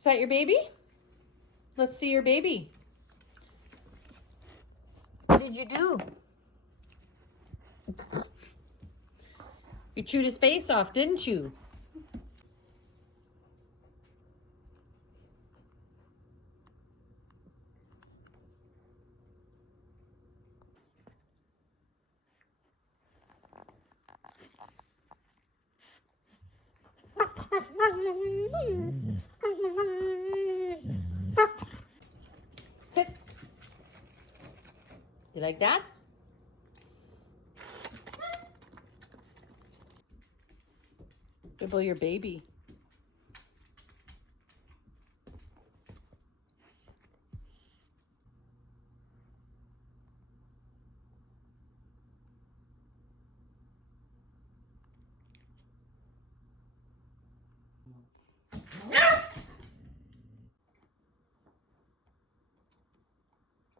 Is that your baby? Let's see your baby. What did you do? You chewed his face off, didn't you? Sit. You like that? Gibble your baby.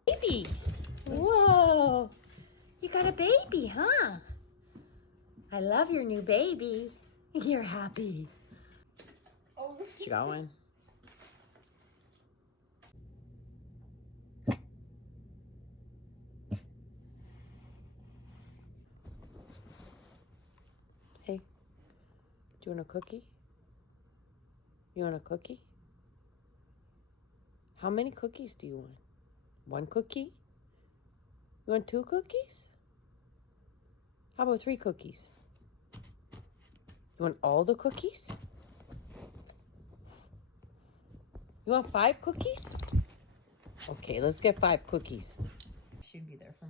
Baby. Whoa. You got a baby, huh? I love your new baby. You're happy. Oh. She got one. Hey, do you want a cookie? You want a cookie? How many cookies do you want? One cookie? You want 2 cookies? How about 3 cookies? You want all the cookies? You want 5 cookies? Okay, let's get 5 cookies. She'd be there for me.